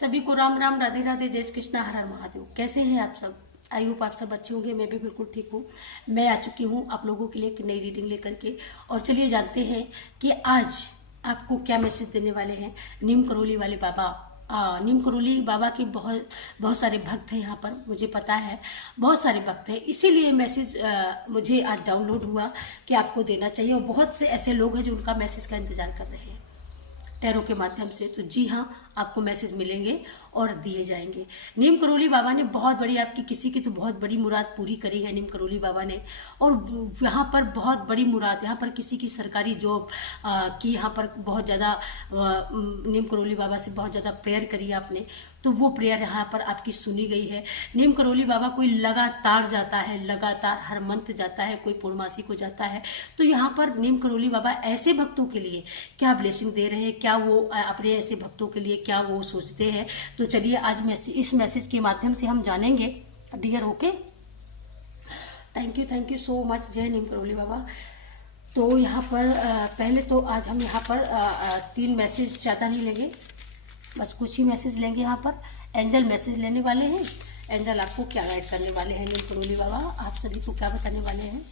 सभी को राम राम, राधे राधे, जय श्री कृष्णा, हर हर महादेव। कैसे हैं आप सब? आई होप आप सब अच्छे होंगे। मैं भी बिल्कुल ठीक हूँ। मैं आ चुकी हूँ आप लोगों के लिए एक नई रीडिंग लेकर के। और चलिए जानते हैं कि आज आपको क्या मैसेज देने वाले हैं नीम करोली वाले बाबा। नीम करोली बाबा के बहुत बहुत सारे भक्त हैं यहाँ पर, मुझे पता है बहुत सारे भक्त हैं, इसीलिए मैसेज मुझे आज डाउनलोड हुआ कि आपको देना चाहिए। और बहुत से ऐसे लोग हैं जो उनका मैसेज का इंतजार कर रहे हैं टैरो के माध्यम से। तो जी हाँ, आपको मैसेज मिलेंगे और दिए जाएंगे। नीम करोली बाबा ने बहुत बड़ी, आपकी किसी की तो बहुत बड़ी मुराद पूरी करी है नीम करोली बाबा ने। और यहाँ पर बहुत बड़ी मुराद, यहाँ पर किसी की सरकारी जॉब की, यहाँ पर बहुत ज़्यादा नीम करोली बाबा से बहुत ज़्यादा प्रेयर करी आपने, तो वो प्रेयर यहाँ पर आपकी सुनी गई है। नीम करोली बाबा कोई लगातार जाता है, लगातार हर मंथ जाता है, कोई पूर्णमासी को जाता है, तो यहाँ पर नीम करोली बाबा ऐसे भक्तों के लिए क्या ब्लेसिंग दे रहे हैं, क्या वो अपने ऐसे भक्तों के लिए क्या वो सोचते हैं। तो चलिए आज इस मैसेज के माध्यम से हम जानेंगे dear. Okay, thank you so much. जय नीम करोली बाबा। तो यहाँ पर पहले तो आज हम यहाँ पर 3 मैसेज, ज़्यादा नहीं लेंगे, बस कुछ ही मैसेज लेंगे। यहाँ पर एंजल मैसेज लेने वाले हैं। एंजल आपको क्या गाइड करने वाले हैं नीम करोली बाबा, आप सभी को क्या बताने वाले हैं।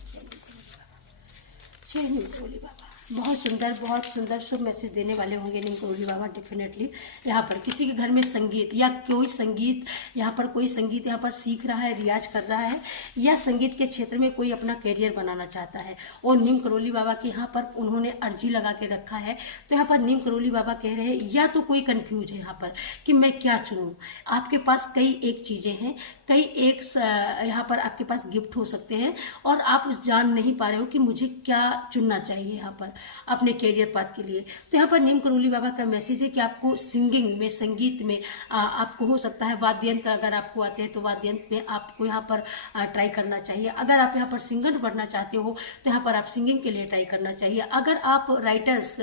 जय नीम करोली बाबा। बहुत सुंदर शुभ मैसेज देने वाले होंगे नीम करोली बाबा डेफिनेटली। यहाँ पर किसी के घर में संगीत या कोई संगीत, यहाँ पर कोई संगीत यहाँ पर सीख रहा है, रियाज कर रहा है, या संगीत के क्षेत्र में कोई अपना करियर बनाना चाहता है और नीम करोली बाबा के यहाँ पर उन्होंने अर्जी लगा के रखा है। तो यहाँ पर नीम करोली बाबा कह रहे हैं, या तो कोई कंफ्यूज है यहाँ पर कि मैं क्या चुनूँ। आपके पास कई एक चीज़ें हैं, कई एक यहाँ पर आपके पास गिफ्ट हो सकते हैं और आप जान नहीं पा रहे हो कि मुझे क्या चुनना चाहिए यहाँ पर अपने कैरियर पाथ के लिए। तो यहाँ पर नीम करोली बाबा का मैसेज है कि आपको सिंगिंग में, संगीत में आपको हो सकता है वाद्य यंत्र अगर आपको आते हैं तो वाद्य यंत्र में आपको यहाँ पर ट्राई करना चाहिए। अगर आप यहाँ पर सिंगर बनना चाहते हो तो यहाँ पर आप सिंगिंग के लिए ट्राई करना चाहिए। अगर आप राइटर्स,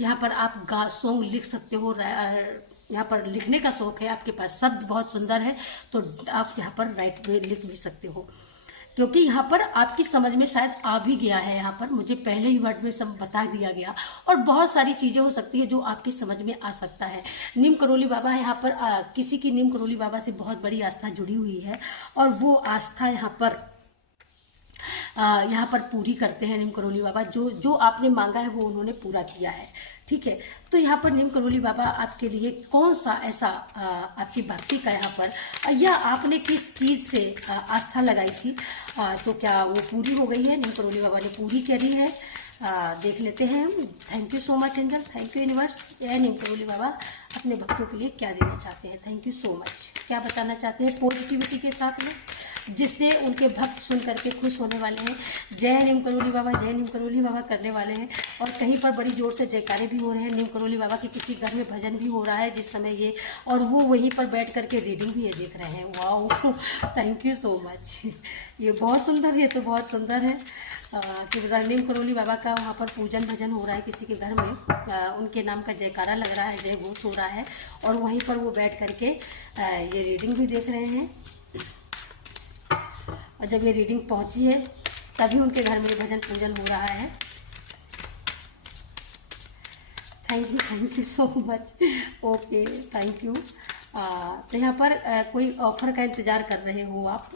यहाँ पर आप सॉन्ग लिख सकते हो, यहाँ पर लिखने का शौक है, आपके पास शब्द बहुत सुंदर है, तो आप यहाँ पर लिख भी सकते हो, क्योंकि यहाँ पर आपकी समझ में शायद आ भी गया है। यहाँ पर मुझे पहले ही वर्ड में सब बता दिया गया और बहुत सारी चीज़ें हो सकती है जो आपकी समझ में आ सकता है। नीम करोली बाबा यहाँ पर किसी की नीम करोली बाबा से बहुत बड़ी आस्था जुड़ी हुई है और वो आस्था यहाँ पर पूरी करते हैं नीम करोली बाबा। जो आपने मांगा है वो उन्होंने पूरा किया है, ठीक है। तो यहाँ पर नीम करोली बाबा आपके लिए कौन सा ऐसा आपकी भक्ति का यहाँ पर, या आपने किस चीज़ से आस्था लगाई थी, तो क्या वो पूरी हो गई है? नीम करोली बाबा ने पूरी करी है, देख लेते हैं हम। Thank you so much angel, thank you universe. जय नीम करोली बाबा अपने भक्तों के लिए क्या देना चाहते हैं, थैंक यू सो मच। क्या बताना चाहते हैं पॉजिटिविटी के साथ में, जिससे उनके भक्त सुन करके खुश होने वाले हैं। जय नीम करोली बाबा, जय नीम करोली बाबा करने वाले हैं। और कहीं पर बड़ी जोर से जयकारे भी हो रहे हैं। नीम करोली बाबा के किसी घर में भजन भी हो रहा है जिस समय ये, और वो वहीं पर बैठ करके रीडिंग भी ये देख रहे हैं। Wow, thank you so much. ये बहुत सुंदर, ये तो बहुत सुंदर है कि नीम करोली बाबा का वहाँ पर पूजन भजन हो रहा है किसी के घर में, उनके नाम का जयकारा लग रहा है, जय घोष हो रहा है, और वहीं पर वो बैठ करके ये रीडिंग भी देख रहे हैं। और जब ये रीडिंग पहुंची है तभी उनके घर में भजन पूजन हो रहा है। Thank you so much. Okay, thank you. तो यहाँ पर कोई ऑफर का इंतज़ार कर रहे हो आप,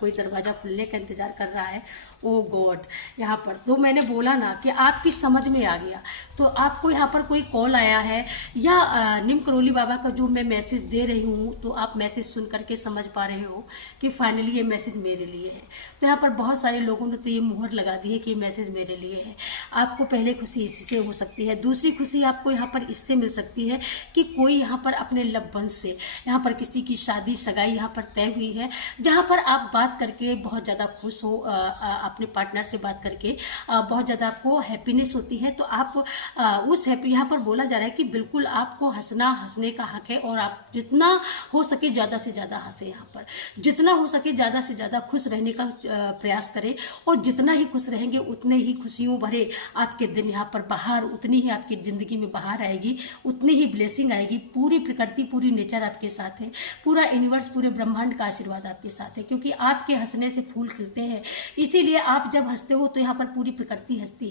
कोई दरवाज़ा खुलने का इंतज़ार कर रहा है। ओ गॉड, यहाँ पर तो मैंने बोला ना कि आपकी समझ में आ गया। तो आपको यहाँ पर कोई कॉल आया है, या नीम करोली बाबा का जो मैं मैसेज दे रही हूँ, तो आप मैसेज सुन करके समझ पा रहे हो कि फाइनली ये मैसेज मेरे लिए है। तो यहाँ पर बहुत सारे लोगों ने तो ये मुहर लगा दी है कि ये मैसेज मेरे लिए है। आपको पहले खुशी इसी से हो सकती है। दूसरी खुशी आपको यहाँ पर इससे मिल सकती है कि कोई यहाँ पर अपने लव वंश से, यहाँ पर किसी की शादी सगाई यहाँ पर तय हुई है, जहाँ पर आप बात करके बहुत ज़्यादा खुश हो, अपने पार्टनर से बात करके बहुत ज़्यादा आपको हैप्पीनेस होती है। तो आप उस हैप्पी, यहाँ पर बोला जा रहा है कि बिल्कुल आपको हंसने का हक है, और आप जितना हो सके ज़्यादा से ज़्यादा हंसे, यहाँ पर जितना हो सके ज़्यादा से ज़्यादा खुश रहने का प्रयास करें, और जितना ही खुश रहेंगे उतने ही खुशियों भरे आपके दिन यहाँ पर बाहर, उतनी ही आपकी ज़िंदगी में बाहर आएगी, उतनी ही ब्लेसिंग आएगी। पूरी प्रकृति, पूरी नेचर आपके साथ है, पूरा यूनिवर्स, पूरे ब्रह्मांड का आशीर्वाद आपके साथ है, क्योंकि आपके हंसने से फूल खिलते हैं। इसीलिए आप जब हंसते हो तो यहाँ पर पूरी प्रकृति हंसती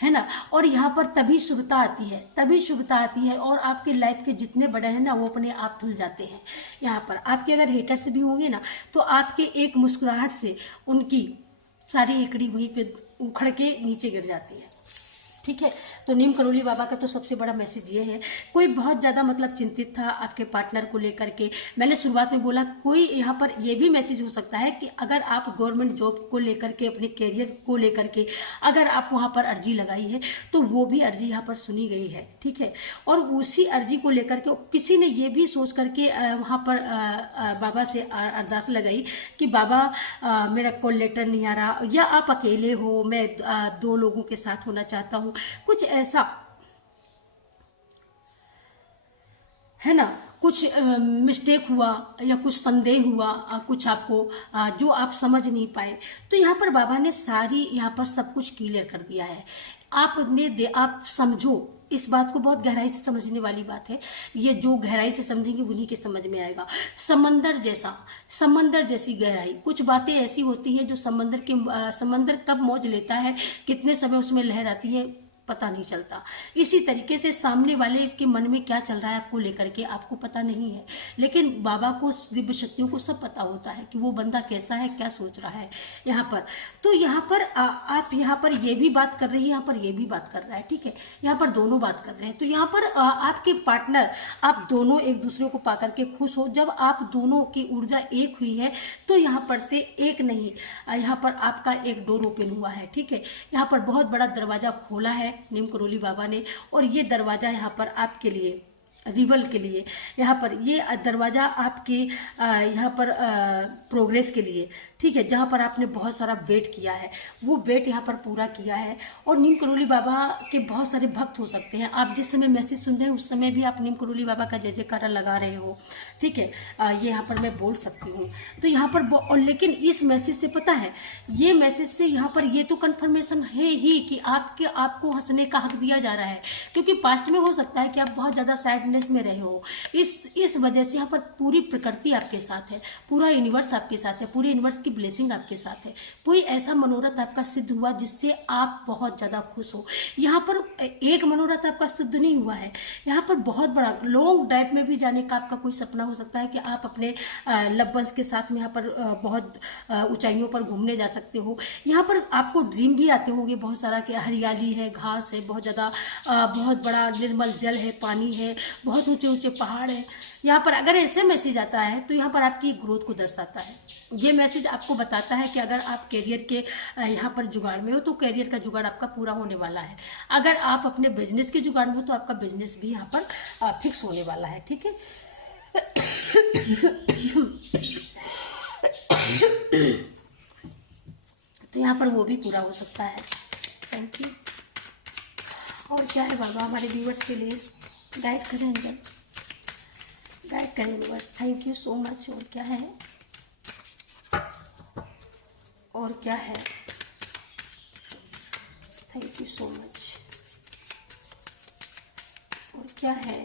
है ना। और यहाँ पर तभी शुभता आती है, तभी शुभता आती है, और आपके लाइफ के जितने बड़े हैं ना वो अपने आप धुल जाते हैं। यहाँ पर आपके अगर हेटर्स भी होंगे ना तो आपके एक मुस्कुराहट से उनकी सारी एकड़ी वहीं पे उखड़ के नीचे गिर जाती है। ठीक है, तो नीम करोली बाबा का तो सबसे बड़ा मैसेज ये है। कोई बहुत ज़्यादा मतलब चिंतित था आपके पार्टनर को लेकर के, मैंने शुरुआत में बोला कोई यहाँ पर ये भी मैसेज हो सकता है कि अगर आप गवर्नमेंट जॉब को लेकर के, अपने कैरियर को लेकर के अगर आप वहाँ पर अर्जी लगाई है तो वो भी अर्जी यहाँ पर सुनी गई है। ठीक है, और उसी अर्जी को लेकर के किसी ने ये भी सोच करके वहाँ पर बाबा से अरदास लगाई कि बाबा मेरा कॉल लेटर नहीं आ रहा, या आप अकेले हो, मैं 2 लोगों के साथ होना चाहता हूँ, कुछ ऐसा है ना, कुछ मिस्टेक हुआ या कुछ संदेह हुआ, कुछ आपको जो आप समझ नहीं पाए, तो यहाँ पर बाबा ने सारी यहाँ पर सब कुछ क्लियर कर दिया है। आप समझो, इस बात को बहुत गहराई से समझने वाली बात है। ये जो गहराई से समझेंगे उन्हीं के समझ में आएगा। समंदर जैसी गहराई, कुछ बातें ऐसी होती हैं जो समंदर कब मौज लेता है, कितने समय उसमें लहर आती है पता नहीं चलता। इसी तरीके से सामने वाले के मन में क्या चल रहा है आपको लेकर के आपको पता नहीं है, लेकिन बाबा को, दिव्य शक्तियों को सब पता होता है कि वो बंदा कैसा है, क्या सोच रहा है यहाँ पर। तो यहाँ पर आप यहाँ पर ये भी बात कर रही है, यहाँ पर ये भी बात कर रहा है। ठीक है, यहाँ पर दोनों बात कर रहे हैं। तो यहाँ पर आपके पार्टनर, आप दोनों एक दूसरे को पा करके खुश हो। जब आप दोनों की ऊर्जा एक हुई है तो यहाँ पर से एक नहीं, यहाँ पर आपका एक डोर ओपन हुआ है। ठीक है, यहाँ पर बहुत बड़ा दरवाजा खोला है नीम करोली बाबा ने, और ये दरवाजा यहाँ पर आपके लिए, रिवल के लिए, यहाँ पर ये दरवाजा आपके यहाँ पर प्रोग्रेस के लिए। ठीक है, जहाँ पर आपने बहुत सारा वेट किया है वो वेट यहाँ पर पूरा किया है। और नीम करोली बाबा के बहुत सारे भक्त हो सकते हैं, आप जिस समय मैसेज सुन रहे हैं उस समय भी आप नीम करोली बाबा का जय जयकारा लगा रहे हो। ठीक है, ये यहाँ पर मैं बोल सकती हूँ। तो यहाँ पर और लेकिन इस मैसेज से पता है, ये मैसेज से यहाँ पर ये तो कन्फर्मेशन है ही कि आपको हंसने का हक दिया जा रहा है, क्योंकि पास्ट में हो सकता है कि आप बहुत ज़्यादा सैड में रहे हो। इस वजह से यहाँ पर पूरी प्रकृति आपके साथ है, पूरा यूनिवर्स आपके साथ है, पूरे यूनिवर्स की ब्लेसिंग आपके साथ है। कोई ऐसा मनोरथ आपका सिद्ध हुआ जिससे आप बहुत ज्यादा खुश हो। यहाँ पर एक मनोरथ आपका सिद्ध नहीं हुआ है, यहाँ पर बहुत बड़ा लॉन्ग ड्राइव में भी जाने का आपका कोई सपना हो सकता है कि आप अपने लव वंस के साथ में यहाँ पर बहुत ऊंचाइयों पर घूमने जा सकते हो। यहाँ पर आपको ड्रीम भी आते होंगे बहुत सारा कि हरियाली है, घास है, बहुत ज्यादा बहुत बड़ा निर्मल जल है, पानी है, बहुत ऊंचे ऊंचे पहाड़ है। यहाँ पर अगर ऐसे मैसेज आता है तो यहाँ पर आपकी ग्रोथ को दर्शाता है। ये मैसेज आपको बताता है कि अगर आप कैरियर के यहाँ पर जुगाड़ में हो तो कैरियर का जुगाड़ आपका पूरा होने वाला है। अगर आप अपने बिजनेस के जुगाड़ में हो तो आपका बिजनेस भी यहाँ पर फिक्स होने वाला है। ठीक है, तो यहाँ पर वो भी पूरा हो सकता है। Thank you. और क्या है बाबा हमारे व्यूअर्स के लिए गाइड करें, अंदर गाइड करें universe. Thank you so much. और क्या है, और क्या है, थैंक यू सो मच। और क्या है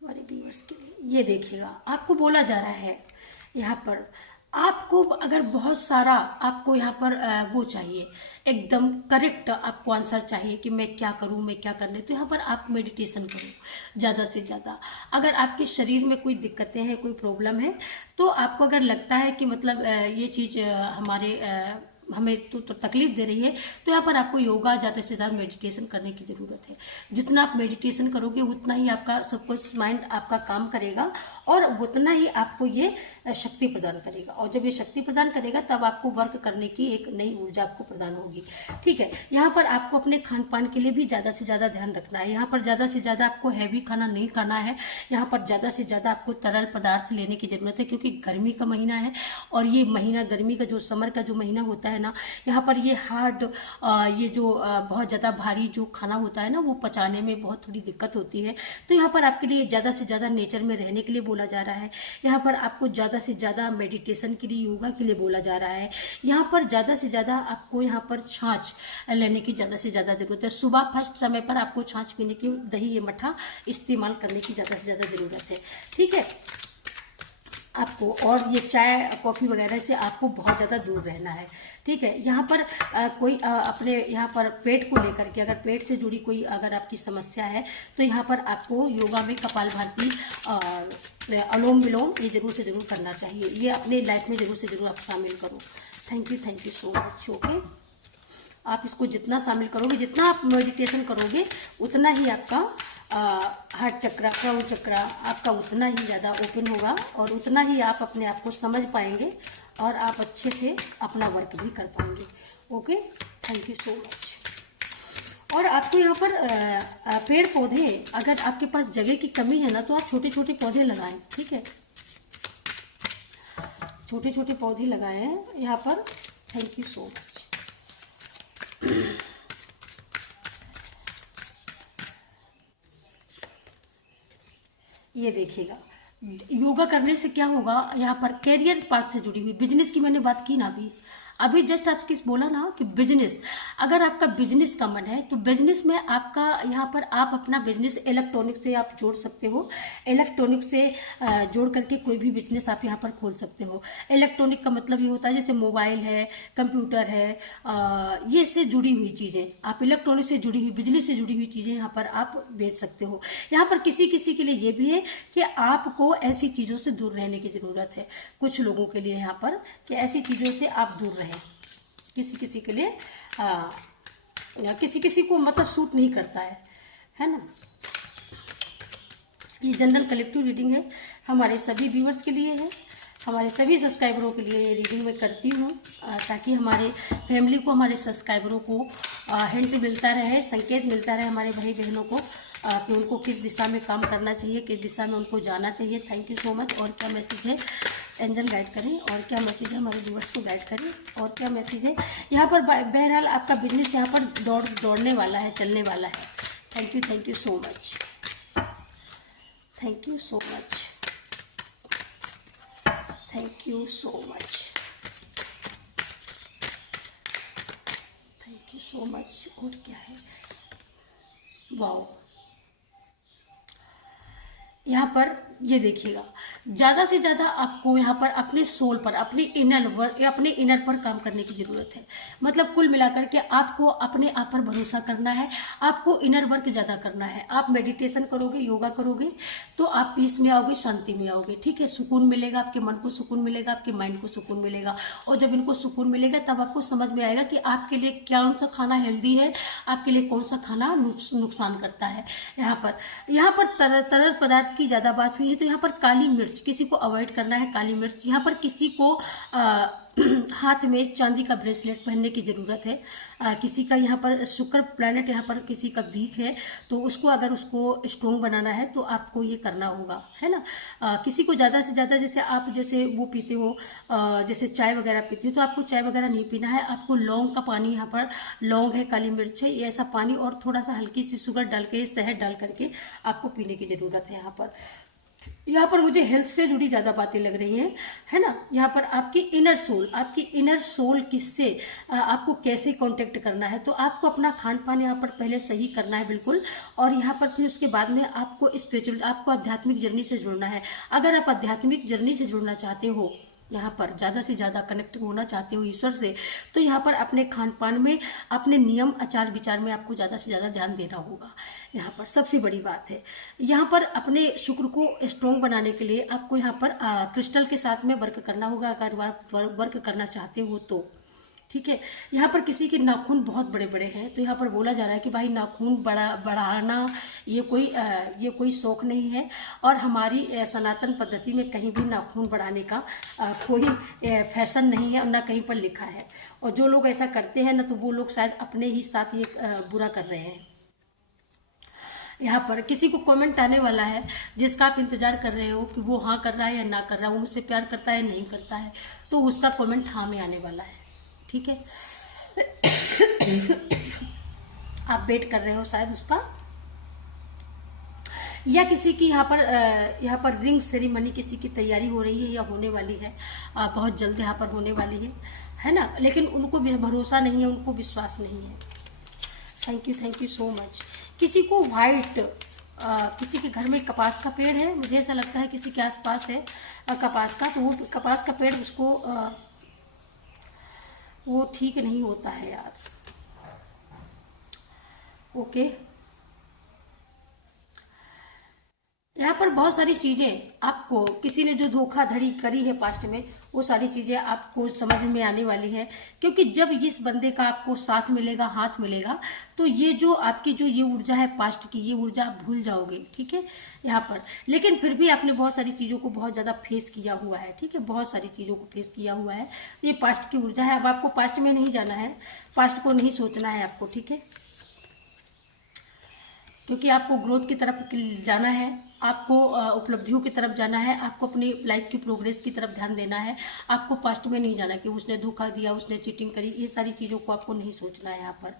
हमारे व्यूअर्स के लिए, ये देखिएगा आपको बोला जा रहा है यहाँ पर, आपको अगर बहुत सारा आपको यहाँ पर वो चाहिए, एकदम करेक्ट आपको आंसर चाहिए कि मैं क्या करूँ, मैं क्या करने, तो यहाँ पर आप मेडिटेशन करो ज़्यादा से ज़्यादा। अगर आपके शरीर में कोई दिक्कतें हैं, कोई प्रॉब्लम है, तो आपको अगर लगता है कि मतलब ये चीज़ हमें तो तकलीफ दे रही है, तो यहाँ पर आपको योगा ज़्यादा से ज़्यादा मेडिटेशन करने की ज़रूरत है। जितना आप मेडिटेशन करोगे उतना ही आपका सब कुछ माइंड आपका काम करेगा और उतना ही आपको ये शक्ति प्रदान करेगा। और जब ये शक्ति प्रदान करेगा तब आपको वर्क करने की एक नई ऊर्जा आपको प्रदान होगी। ठीक है, यहाँ पर आपको अपने खान पान के लिए भी ज़्यादा से ज़्यादा ध्यान रखना है। यहाँ पर ज़्यादा से ज़्यादा आपको हैवी खाना नहीं खाना है। यहाँ पर ज़्यादा से ज़्यादा आपको तरल पदार्थ लेने की ज़रूरत है, क्योंकि गर्मी का महीना है और ये महीना गर्मी का जो समर का जो महीना होता है ना, यहाँ पर ये हार्ड ये जो बहुत ज़्यादा भारी जो खाना होता है ना, वो पचाने में बहुत थोड़ी दिक्कत होती है। तो यहाँ पर आपके लिए ज़्यादा से ज़्यादा नेचर में रहने के लिए बोला जा रहा है। यहाँ पर आपको ज़्यादा से ज़्यादा मेडिटेशन के लिए, योगा के लिए बोला जा रहा है। यहाँ पर ज़्यादा से ज़्यादा आपको यहाँ पर छाछ लेने की ज़्यादा से ज़्यादा ज़रूरत है। सुबह फर्स्ट समय पर आपको छाछ पीने की, दही, ये मट्ठा इस्तेमाल करने की ज़्यादा से ज़्यादा ज़रूरत है। ठीक है आपको, और ये चाय कॉफ़ी वगैरह से आपको बहुत ज़्यादा दूर रहना है। ठीक है, यहाँ पर कोई अपने यहाँ पर पेट को लेकर के, अगर पेट से जुड़ी कोई अगर आपकी समस्या है तो यहाँ पर आपको योगा में कपालभाति और अनुलोम विलोम ये जरूर से ज़रूर करना चाहिए। ये अपने लाइफ में ज़रूर से ज़रूर आप शामिल करो। Thank you so much. Okay, आप इसको जितना शामिल करोगे, जितना आप मेडिटेशन करोगे, उतना ही आपका हार्ट चक्रा, क्राउन चक्रा आपका उतना ही ज़्यादा ओपन होगा, और उतना ही आप अपने आप को समझ पाएंगे, और आप अच्छे से अपना वर्क भी कर पाएंगे। Okay, thank you so much. और आपको यहाँ पर पेड़ पौधे, अगर आपके पास जगह की कमी है ना, तो आप छोटे छोटे पौधे लगाएं। ठीक है, छोटे छोटे पौधे लगाएं यहाँ पर। Thank you so much. ये देखिएगा, योगा करने से क्या होगा, यहाँ पर कैरियर पार्ट से जुड़ी हुई, बिजनेस की मैंने बात की ना अभी जस्ट आप किस बोला ना कि बिजनेस, अगर आपका बिजनेस का मन है तो बिजनेस में आपका यहाँ पर आप अपना बिजनेस इलेक्ट्रॉनिक से आप जोड़ सकते हो। इलेक्ट्रॉनिक से जोड़ करके कोई भी बिजनेस आप यहाँ पर खोल सकते हो। इलेक्ट्रॉनिक का मतलब ये होता है जैसे मोबाइल है, कंप्यूटर है, ये से जुड़ी हुई चीज़ें, आप इलेक्ट्रॉनिक से जुड़ी हुई, बिजली से जुड़ी हुई चीज़ें यहाँ पर आप बेच सकते हो। यहाँ पर किसी किसी के लिए ये भी है कि आपको ऐसी चीज़ों से दूर रहने की ज़रूरत है। कुछ लोगों के लिए यहाँ पर कि ऐसी चीज़ों से आप दूर रहें। किसी किसी के लिए किसी किसी को मतलब सूट नहीं करता है ना। ये जनरल कलेक्टिव रीडिंग है, हमारे सभी व्यूअर्स के लिए है, हमारे सभी सब्सक्राइबरों के लिए ये रीडिंग मैं करती हूँ, ताकि हमारे फैमिली को, हमारे सब्सक्राइबरों को हिंट मिलता रहे, संकेत मिलता रहे हमारे भाई बहनों को कि उनको किस दिशा में काम करना चाहिए, किस दिशा में उनको जाना चाहिए। Thank you so much. और क्या मैसेज है, एंजल गाइड करें, और क्या मैसेज है हमारे व्यूअर्स को गाइड करें, और क्या मैसेज है यहाँ पर। बहरहाल आपका बिजनेस यहाँ पर दौड़ने वाला है, चलने वाला है। Thank you so much. Thank you so much. Thank you so much. Thank you so much. और क्या है, वाओ, यहाँ पर ये देखिएगा, ज़्यादा से ज़्यादा आपको यहाँ पर अपने सोल पर, अपने इनर पर काम करने की ज़रूरत है। मतलब कुल मिलाकर के आपको अपने आप पर भरोसा करना है, आपको इनर वर्क ज़्यादा करना है। आप मेडिटेशन करोगे, योगा करोगे तो आप पीस में आओगे, शांति में आओगे। ठीक है, सुकून मिलेगा, आपके मन को सुकून मिलेगा, आपके माइंड को सुकून मिलेगा। और जब इनको सुकून मिलेगा तब आपको समझ में आएगा कि आपके लिए कौन सा खाना हेल्दी है, आपके लिए कौन सा खाना नुकसान करता है। यहाँ पर तरल पदार्थ की ज़्यादा बात हुई है, तो यहाँ पर काली मिर्च किसी को अवॉइड करना है। काली मिर्च, यहाँ पर किसी को हाथ में चांदी का ब्रेसलेट पहनने की ज़रूरत है। किसी का यहाँ पर शुक्र प्लैनेट, यहाँ पर किसी का वीक है, तो उसको अगर उसको स्ट्रोंग बनाना है तो आपको ये करना होगा, है ना। किसी को ज़्यादा से ज़्यादा, जैसे आप जैसे वो पीते हो, जैसे चाय वगैरह पीते हो, तो आपको चाय वगैरह नहीं पीना है। आपको लौंग का पानी, यहाँ पर लौंग है, काली मिर्च है, ये ऐसा पानी और थोड़ा सा हल्की सी शुगर डाल के, शहद डाल करके आपको पीने की ज़रूरत है। यहाँ पर मुझे हेल्थ से जुड़ी ज़्यादा बातें लग रही हैं, है ना। यहाँ पर आपकी इनर सोल किससे, आपको कैसे कांटेक्ट करना है, तो आपको अपना खान पान यहाँ पर पहले सही करना है बिल्कुल। और यहाँ पर फिर उसके बाद में आपको स्पिरिचुअल, आपको आध्यात्मिक जर्नी से जुड़ना है। अगर आप आध्यात्मिक जर्नी से जुड़ना चाहते हो, यहाँ पर ज़्यादा से ज़्यादा कनेक्ट होना चाहते हो ईश्वर से, तो यहाँ पर अपने खान पान में, अपने नियम आचार विचार में आपको ज़्यादा से ज़्यादा ध्यान देना होगा। यहाँ पर सबसे बड़ी बात है, यहाँ पर अपने शुक्र को स्ट्रॉन्ग बनाने के लिए आपको यहाँ पर क्रिस्टल के साथ में वर्क करना होगा, अगर वर्क करना चाहते हो तो। ठीक है, यहाँ पर किसी के नाखून बहुत बड़े बड़े हैं, तो यहाँ पर बोला जा रहा है कि भाई नाखून बढ़ाना ये कोई शौक नहीं है, और हमारी सनातन पद्धति में कहीं भी नाखून बढ़ाने का कोई फैशन नहीं है, और ना कहीं पर लिखा है। और जो लोग ऐसा करते हैं ना, तो वो लोग शायद अपने ही साथ ये बुरा कर रहे हैं। यहाँ पर किसी को कमेंट आने वाला है जिसका आप इंतजार कर रहे हो कि वो हाँ कर रहा है या ना कर रहा है, वो मुझसे प्यार करता है या नहीं करता है, तो उसका कमेंट हाँ में आने वाला है। ठीक है। आप वेट कर रहे हो शायद उसका, या किसी की यहाँ पर रिंग सेरेमनी किसी की तैयारी हो रही है या होने वाली है, बहुत जल्द यहाँ पर होने वाली है ना। लेकिन उनको भी भरोसा नहीं है, उनको विश्वास नहीं है। Thank you so much. किसी को वाइट, किसी के घर में कपास का पेड़ है, मुझे ऐसा लगता है किसी के आसपास है कपास का, तो वो कपास का पेड़ उसको वो ठीक नहीं होता है यार। ओके, यहाँ पर बहुत सारी चीज़ें आपको, किसी ने जो धोखाधड़ी करी है पास्ट में, वो सारी चीज़ें आपको समझ में आने वाली है। क्योंकि जब इस बंदे का आपको साथ मिलेगा, हाथ मिलेगा, तो ये जो आपकी जो ये ऊर्जा है पास्ट की, ये ऊर्जा आप भूल जाओगे, ठीक है यहाँ पर। लेकिन फिर भी आपने बहुत सारी चीज़ों को बहुत ज़्यादा फेस किया हुआ है, ठीक है, बहुत सारी चीज़ों को फेस किया हुआ है। ये पास्ट की ऊर्जा है। अब आपको पास्ट में नहीं जाना है, पास्ट को नहीं सोचना है आपको, ठीक है, क्योंकि आपको ग्रोथ की तरफ जाना है, आपको उपलब्धियों की तरफ जाना है, आपको अपनी लाइफ की प्रोग्रेस की तरफ ध्यान देना है। आपको पास्ट में नहीं जाना कि उसने धोखा दिया, उसने चीटिंग करी, ये सारी चीज़ों को आपको नहीं सोचना है यहाँ पर,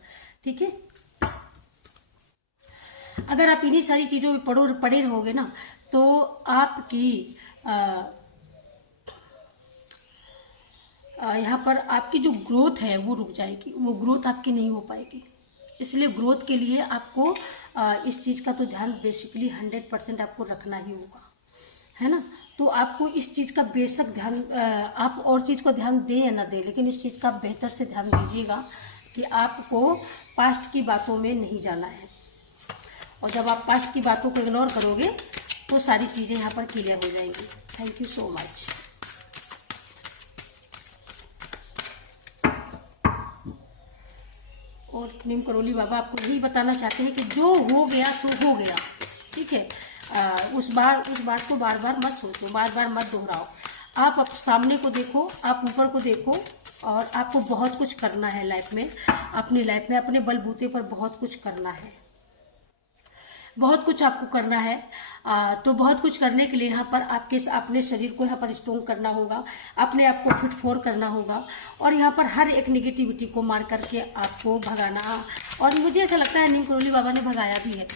ठीक है। अगर आप इन्हीं सारी चीज़ों में पड़े रहोगे ना, तो आपकी यहाँ पर आपकी जो ग्रोथ है वो रुक जाएगी, वो ग्रोथ आपकी नहीं हो पाएगी। इसलिए ग्रोथ के लिए आपको इस चीज़ का तो ध्यान बेसिकली 100% आपको रखना ही होगा, है ना। तो आपको इस चीज़ का बेशक ध्यान, आप और चीज़ को ध्यान दें या ना दें, लेकिन इस चीज़ का बेहतर से ध्यान दीजिएगा कि आपको पास्ट की बातों में नहीं जाना है। और जब आप पास्ट की बातों को इग्नोर करोगे तो सारी चीज़ें यहाँ पर क्लियर हो जाएंगी। Thank you so much. और नीम करोली बाबा आपको यही बताना चाहते हैं कि जो हो गया सो हो गया, ठीक है। उस बात को बार बार मत सोचो, बार बार मत दोहराओ। आप सामने को देखो, आप ऊपर को देखो, और आपको बहुत कुछ करना है लाइफ में, अपनी लाइफ में अपने बलबूते पर बहुत कुछ करना है, बहुत कुछ आपको करना है। तो बहुत कुछ करने के लिए यहाँ पर अपने शरीर को यहाँ पर स्ट्रॉन्ग करना होगा, अपने आप को फिट फोर करना होगा, और यहाँ पर हर एक नेगेटिविटी को मार करके आपको भगाना। और मुझे ऐसा लगता है नीम करोली बाबा ने भगाया भी है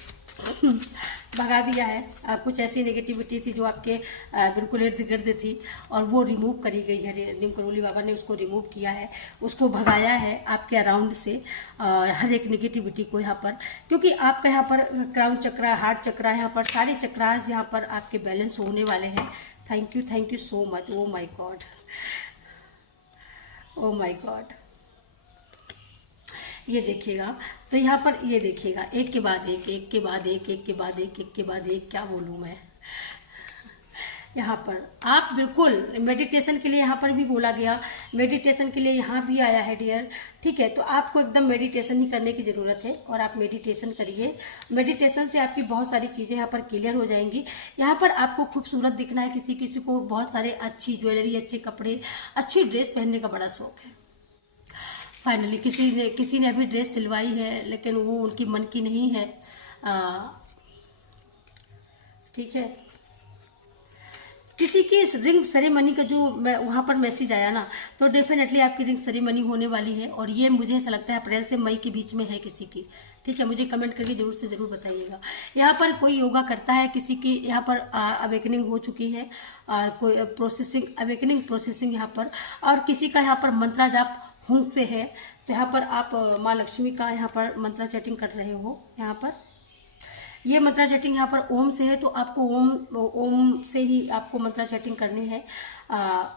भगा दिया है। कुछ ऐसी नेगेटिविटी थी जो आपके बिल्कुल इर्द गिर्द थी, और वो रिमूव करी गई है। नीम करोली बाबा ने उसको रिमूव किया है, उसको भगाया है आपके अराउंड से, हर एक नेगेटिविटी को यहाँ पर। क्योंकि आपका यहाँ पर क्राउन चक्रा, हार्ट चक्रा, यहाँ पर सारे चक्रास यहाँ पर आपके बैलेंस होने वाले हैं। Thank you so much. Oh my God, oh my God. ये देखिएगा, तो यहाँ पर ये देखिएगा, एक के बाद एक, एक के बाद एक, एक के बाद एक, एक के बाद एक, क्या बोलूँ मैं। यहाँ पर आप बिल्कुल मेडिटेशन के लिए, यहाँ पर भी बोला गया मेडिटेशन के लिए, यहाँ भी आया है डियर, ठीक है। तो आपको एकदम मेडिटेशन ही करने की ज़रूरत है, और आप मेडिटेशन करिए। मेडिटेशन से आपकी बहुत सारी चीज़ें यहाँ पर क्लियर हो जाएंगी। यहाँ पर आपको खूबसूरत दिखना है, किसी किसी को बहुत सारे अच्छी ज्वेलरी, अच्छे कपड़े, अच्छी ड्रेस पहनने का बड़ा शौक है। फाइनली किसी ने अभी ड्रेस सिलवाई है, लेकिन वो उनकी मन की नहीं है, ठीक है। किसी की रिंग सेरेमनी का जो वहाँ पर मैसेज आया ना, तो डेफिनेटली आपकी रिंग सेरेमनी होने वाली है, और ये मुझे ऐसा लगता है अप्रैल से मई के बीच में है किसी की, ठीक है। मुझे कमेंट करके जरूर से ज़रूर बताइएगा। यहाँ पर कोई योगा करता है, किसी की यहाँ पर अवेकनिंग हो चुकी है, और कोई अवेकनिंग प्रोसेसिंग यहाँ पर, और किसी का यहाँ पर मंत्रा जाप हुंग से है। तो यहाँ पर आप माँ लक्ष्मी का यहाँ पर मंत्रा चैटिंग कर रहे हो। यहाँ पर ये मंत्रा चैटिंग यहाँ पर ओम से है, तो आपको ओम से ही आपको मंत्रा चैटिंग करनी है।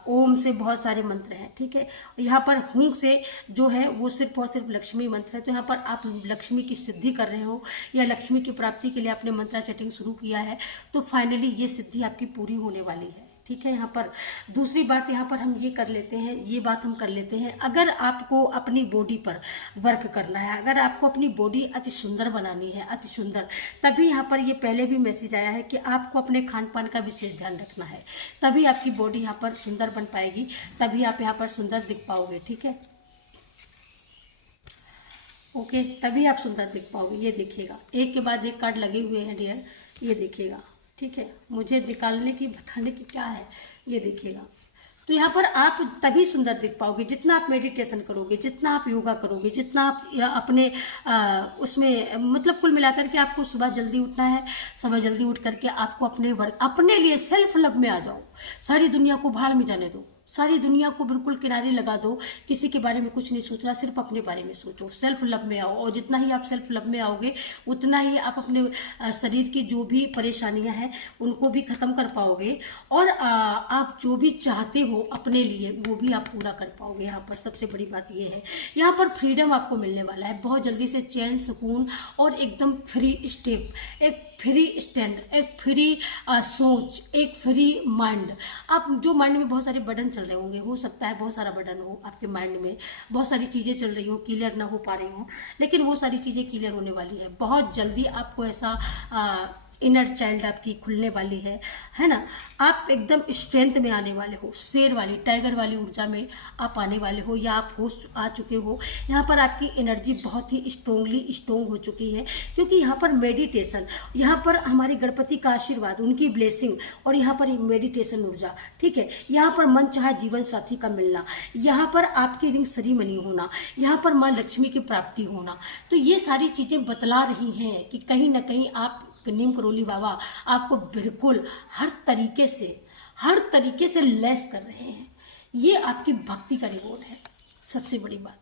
ओम से बहुत सारे मंत्र हैं, ठीक है। यहाँ पर हुंग से जो है वो सिर्फ और सिर्फ लक्ष्मी मंत्र है। तो यहाँ पर आप लक्ष्मी की सिद्धि कर रहे हो, या लक्ष्मी की प्राप्ति के लिए आपने मंत्रा चैटिंग शुरू किया है, तो फाइनली ये सिद्धि आपकी पूरी होने वाली है, ठीक है। यहाँ पर दूसरी बात यहाँ पर हम ये कर लेते हैं, ये बात हम कर लेते हैं, अगर आपको अपनी बॉडी पर वर्क करना है, अगर आपको अपनी बॉडी अति सुंदर बनानी है, अति सुंदर, तभी यहाँ पर ये पहले भी मैसेज आया है कि आपको अपने खान पान का विशेष ध्यान रखना है, तभी आपकी बॉडी यहाँ पर सुंदर बन पाएगी, तभी आप यहाँ पर सुंदर दिख पाओगे, ठीक है। ओके, तभी आप सुंदर दिख पाओगे। ये देखिएगा, एक के बाद एक कार्ड लगे हुए हैं डियर, ये देखिएगा, ठीक है। मुझे निकालने की, बताने की क्या है, ये देखिएगा। तो यहाँ पर आप तभी सुंदर दिख पाओगे जितना आप मेडिटेशन करोगे, जितना आप योगा करोगे, जितना आप अपने उसमें मतलब कुल मिलाकर के आपको सुबह जल्दी उठना है। सुबह जल्दी उठ करके आपको अपने वर्क, अपने लिए सेल्फ लव में आ जाओ। सारी दुनिया को भाड़ में जाने दो, सारी दुनिया को बिल्कुल किनारे लगा दो, किसी के बारे में कुछ नहीं सोचना, सिर्फ अपने बारे में सोचो। सेल्फ लव में आओ, और जितना ही आप सेल्फ लव में आओगे उतना ही आप अपने शरीर की जो भी परेशानियां हैं उनको भी खत्म कर पाओगे, और आप जो भी चाहते हो अपने लिए वो भी आप पूरा कर पाओगे। यहाँ पर सबसे बड़ी बात ये है, यहाँ पर फ्रीडम आपको मिलने वाला है बहुत जल्दी से, चैन, सुकून और एकदम फ्री स्टेप, एक फ्री स्टैंड, एक फ्री सोच, एक फ्री माइंड। आप जो माइंड में बहुत सारे बर्डन चल रहे होंगे, हो सकता है बहुत सारा बर्डन हो आपके माइंड में, बहुत सारी चीज़ें चल रही हो, क्लियर ना हो पा रही हो, लेकिन वो सारी चीज़ें क्लियर होने वाली है। बहुत जल्दी आपको ऐसा इनर चाइल्ड आपकी खुलने वाली है ना। आप एकदम स्ट्रेंथ में आने वाले हो, शेर वाली, टाइगर वाली ऊर्जा में आप आने वाले हो, या आप आ चुके हो। यहाँ पर आपकी एनर्जी बहुत ही स्ट्रोंग हो चुकी है, क्योंकि यहाँ पर मेडिटेशन, यहाँ पर हमारे गणपति का आशीर्वाद, उनकी ब्लेसिंग, और यहाँ पर मेडिटेशन ऊर्जा, ठीक है। यहाँ पर मन चाहे जीवन साथी का मिलना, यहाँ पर आपकी रिंग सेरेमनी होना, यहाँ पर माँ लक्ष्मी की प्राप्ति होना, तो ये सारी चीज़ें बतला रही हैं कि कहीं ना कहीं आप नीम करौली बाबा आपको बिल्कुल हर तरीके से लेस कर रहे हैं। ये आपकी भक्ति का रिवॉर्ड है। सबसे बड़ी बात,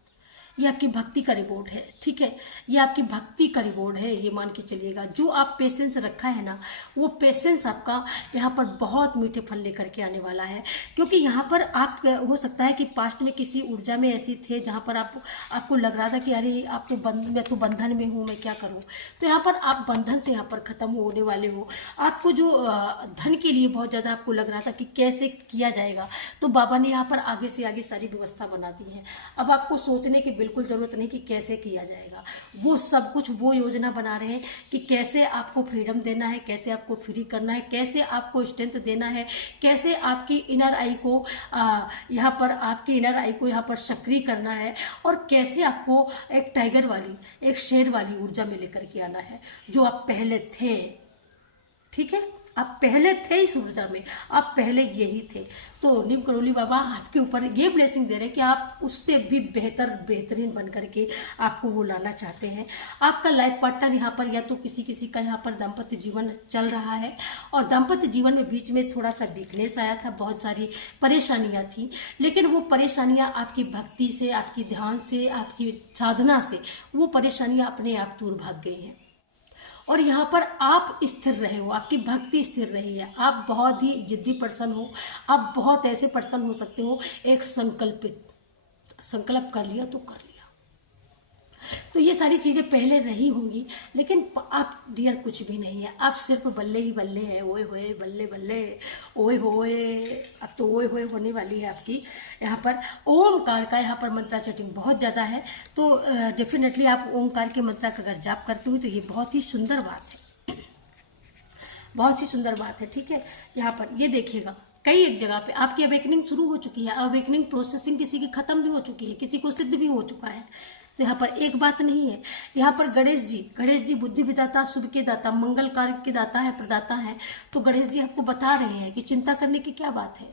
ये आपकी भक्ति का रिवॉर्ड है, ठीक है। ये आपकी भक्ति का रिवॉर्ड है, ये मान के चलिएगा। जो आप पेशेंस रखा है ना, वो पेशेंस आपका यहाँ पर बहुत मीठे फल लेकर के आने वाला है। क्योंकि यहाँ पर आप, हो सकता है कि पास्ट में किसी ऊर्जा में ऐसी थे जहाँ पर आपको लग रहा था कि अरे आप तो मैं तो बंधन में हूँ, मैं क्या करूँ। तो यहाँ पर आप बंधन से यहाँ पर ख़त्म होने वाले हो। आपको जो धन के लिए बहुत ज़्यादा आपको लग रहा था कि कैसे किया जाएगा, तो बाबा ने यहाँ पर आगे से आगे सारी व्यवस्था बना दी है। अब आपको सोचने की बिल्कुल जरूरत नहीं कि कैसे किया जाएगा, वो सब कुछ वो योजना बना रहे हैं कि कैसे आपको फ्रीडम देना है, कैसे आपको फ्री करना है, कैसे आपको स्ट्रेंथ देना है, कैसे आपकी इनर आई को यहाँ पर आपकी इनर आई को यहाँ पर सक्रिय करना है, और कैसे आपको एक टाइगर वाली, एक शेर वाली ऊर्जा में लेकर के आना है जो आप पहले थे, ठीक है। आप पहले थे इस ऊर्जा में, आप पहले यही थे। तो नीम करौली बाबा आपके ऊपर ये ब्लेसिंग दे रहे हैं कि आप उससे भी बेहतरीन बन करके आपको वो लाना चाहते हैं। आपका लाइफ पार्टनर यहाँ पर, या तो किसी का यहाँ पर दाम्पत्य जीवन चल रहा है, और दाम्पत्य जीवन में बीच में थोड़ा सा वीकनेस आया था, बहुत सारी परेशानियाँ थी, लेकिन वो परेशानियाँ आपकी भक्ति से, आपकी ध्यान से, आपकी साधना से वो परेशानियाँ अपने आप दूर भाग गई हैं। और यहाँ पर आप स्थिर रहे हो, आपकी भक्ति स्थिर रही है। आप बहुत ही जिद्दी पर्सन हो, आप बहुत ऐसे पर्सन हो सकते हो, एक संकल्प कर लिया तो कर लिया। तो ये सारी चीज़ें पहले रही होंगी, लेकिन आप डियर कुछ भी नहीं है, आप सिर्फ बल्ले ही बल्ले हैं। ओए होए बल्ले बल्ले, ओए होए, अब तो ओए होए होने वाली है आपकी। यहाँ पर ओमकार का यहाँ पर मंत्रा चैटिंग बहुत ज़्यादा है, तो डेफिनेटली आप ओमकार के मंत्रा का अगर जाप करते हो तो ये बहुत ही सुंदर बात है, बहुत ही सुंदर बात है, ठीक है। यहाँ पर ये देखिएगा, कई एक जगह पे आपकी अवेकनिंग शुरू हो चुकी है, अवेकनिंग प्रोसेसिंग किसी की खत्म भी हो चुकी है, किसी को सिद्ध भी हो चुका है। तो यहाँ पर एक बात नहीं है, यहाँ पर गणेश जी बुद्धि विदाता, शुभ के दाता, मंगल कार्य के दाता है, प्रदाता है। तो गणेश जी आपको बता रहे हैं कि चिंता करने की क्या बात है,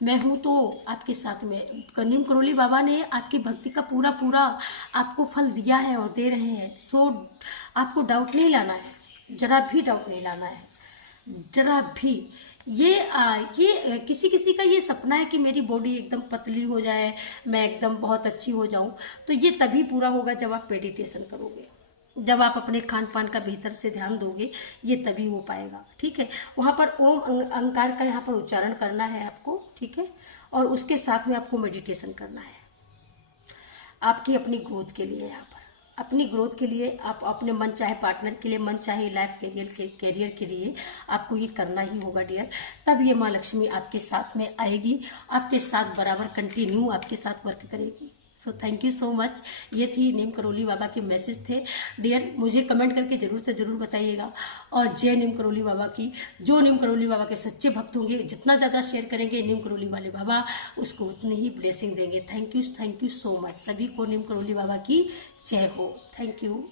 मैं हूँ तो आपके साथ में। नीम करौली बाबा ने आपकी भक्ति का पूरा आपको फल दिया है और दे रहे हैं। सो आपको डाउट नहीं लाना है, जरा भी डाउट नहीं लाना है, जरा भी। ये किसी का ये सपना है कि मेरी बॉडी एकदम पतली हो जाए, मैं एकदम बहुत अच्छी हो जाऊं, तो ये तभी पूरा होगा जब आप मेडिटेशन करोगे, जब आप अपने खान पान का बेहतर से ध्यान दोगे, ये तभी हो पाएगा, ठीक है। वहाँ पर ओम अंकार का यहाँ पर उच्चारण करना है आपको, ठीक है, और उसके साथ में आपको मेडिटेशन करना है आपकी अपनी ग्रोथ के लिए। यहाँ पर अपनी ग्रोथ के लिए, आप अपने मन चाहे पार्टनर के लिए, मन चाहे लाइफ कैरियर के लिए आपको ये करना ही होगा डियर। तब ये माँ लक्ष्मी आपके साथ में आएगी, आपके साथ बराबर कंटिन्यू आपके साथ वर्क करेगी। So thank you so much. ये थी नीम करौली बाबा के मैसेज थे डियर। मुझे कमेंट करके ज़रूर से ज़रूर बताइएगा। और जय नीम करौली बाबा की। जो नीम करौली बाबा के सच्चे भक्त होंगे, जितना ज़्यादा शेयर करेंगे नीम करौली वाले बाबा, उसको उतनी ही ब्लेसिंग देंगे। Thank you so much. सभी को नीम करौली बाबा की जय हो। Thank you.